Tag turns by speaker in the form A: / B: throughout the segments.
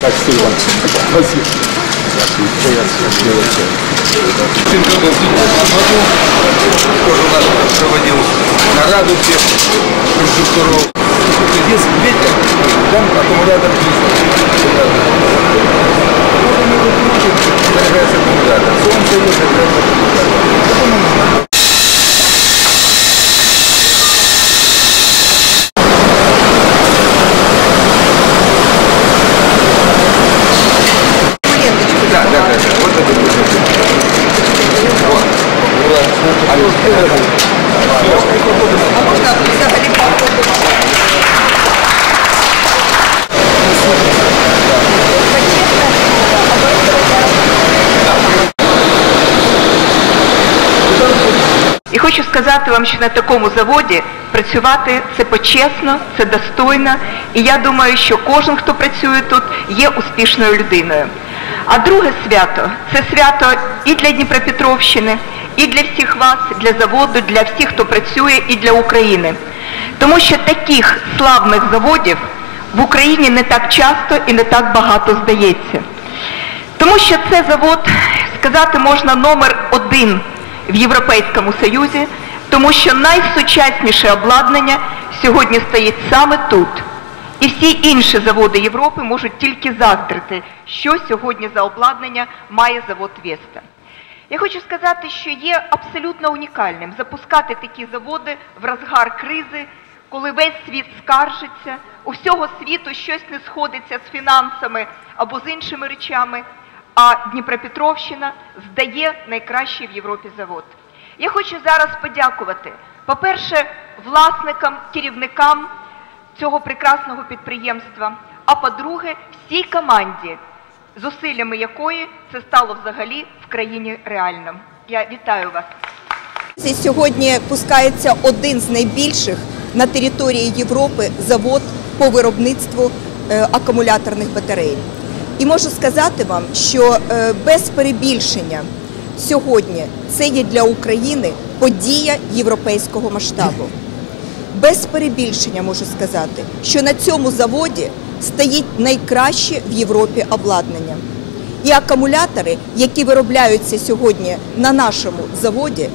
A: Спасибо. Спасибо.
B: Чемпионов году тоже наш проводил на радуге инструкторов. Здесь ветер, там аккумулятор Солнце
C: есть, І хочу сказати вам, що на такому заводі працювати це почесно, це достойно. І я думаю, що кожен, хто працює тут, є успішною людиною. А друге свято це свято і для Дніпропетровщини, і для всіх вас, для заводу, для всіх, хто працює, і для України. Тому що таких славних заводів в Україні не так часто і не так багато здається. Тому що це завод, сказати можна, номер один в Європейському Союзі, тому що найсучасніше обладнання сьогодні стоїть саме тут. І всі інші заводи Європи можуть тільки заздрити, що сьогодні за обладнання має завод Веста. Я хочу сказати, що є абсолютно унікальним запускати такі заводи в розгар кризи, коли весь світ скаржиться, у всього світу щось не сходиться з фінансами або з іншими речами, а Дніпропетровщина здає найкращий в Європі завод. Я хочу зараз подякувати, по-перше, власникам, керівникам цього прекрасного підприємства, а по-друге, всій команді, зусиллями якої це стало взагалі в країні реальним. Я вітаю вас.
D: Сьогодні пускається один з найбільших на території Європи завод по виробництву е, акумуляторних батарей. І можу сказати вам, що е, без перебільшення сьогодні це є для України подія європейського масштабу. Без перебільшення можу сказати, що на цьому заводі стоїть найкраще в Європі обладнання. І акумулятори, які виробляються сьогодні на нашому заводі,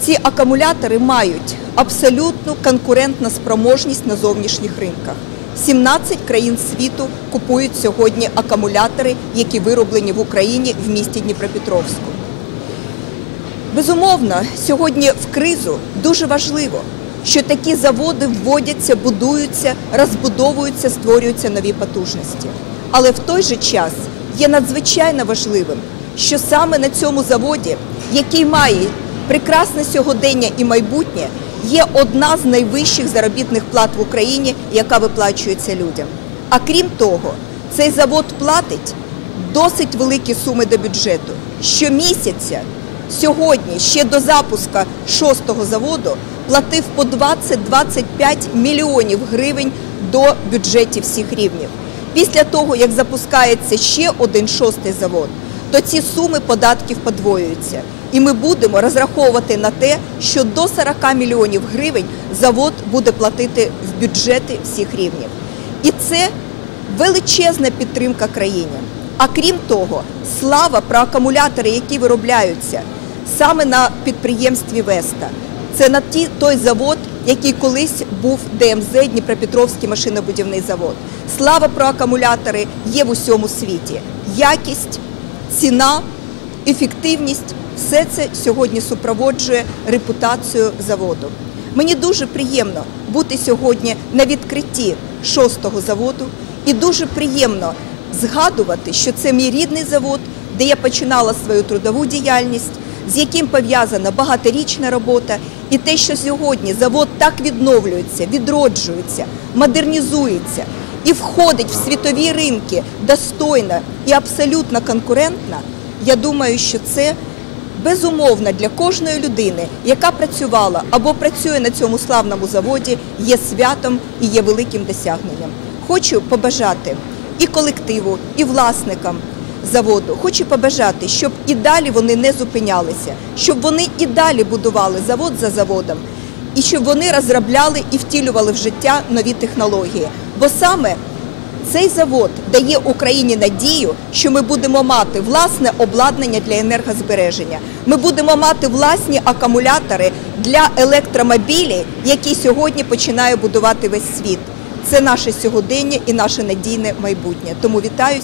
D: ці акумулятори мають абсолютну конкурентну спроможність на зовнішніх ринках. 17 країн світу купують сьогодні акумулятори, які вироблені в Україні в місті Дніпропетровську. Безумовно, сьогодні в кризу дуже важливо, що такі заводи вводяться, будуються, розбудовуються, створюються нові потужності. Але в той же час є надзвичайно важливим, що саме на цьому заводі, який має прекрасне сьогодення і майбутнє, є одна з найвищих заробітних плат в Україні, яка виплачується людям. А крім того, цей завод платить досить великі суми до бюджету. Щомісяця сьогодні, ще до запуску шостого заводу, платив по 20-25 мільйонів гривень до бюджетів всіх рівнів. Після того, як запускається ще один шостий завод, то ці суми податків подвоюються. І ми будемо розраховувати на те, що до 40 мільйонів гривень завод буде платити в бюджети всіх рівнів. І це величезна підтримка країні. А крім того, слава про акумулятори, які виробляються саме на підприємстві Веста. Це на ті, той завод, який колись був ДМЗ Дніпропетровський машинобудівний завод. Слава про акумулятори є в усьому світі. Якість, ціна, ефективність все це сьогодні супроводжує репутацію заводу. Мені дуже приємно бути сьогодні на відкритті шостого заводу, і дуже приємно згадувати, що це мій рідний завод, де я починала свою трудову діяльність, з яким пов'язана багаторічна робота, і те, що сьогодні завод так відновлюється, відроджується, модернізується і входить в світові ринки достойно і абсолютно конкурентно, я думаю, що це безумовно для кожної людини, яка працювала або працює на цьому славному заводі, є святом і є великим досягненням. Хочу побажати і колективу, і власникам заводу. Хочу побажати, щоб і далі вони не зупинялися, щоб вони і далі будували завод за заводом, і щоб вони розробляли і втілювали в життя нові технології. Бо саме Цей завод дає Україні надію, що ми будемо мати власне обладнання для енергозбереження. Ми будемо мати власні акумулятори для електромобілів, які сьогодні починає будувати весь світ. Це наше сьогодення і наше надійне майбутнє. Тому вітаю.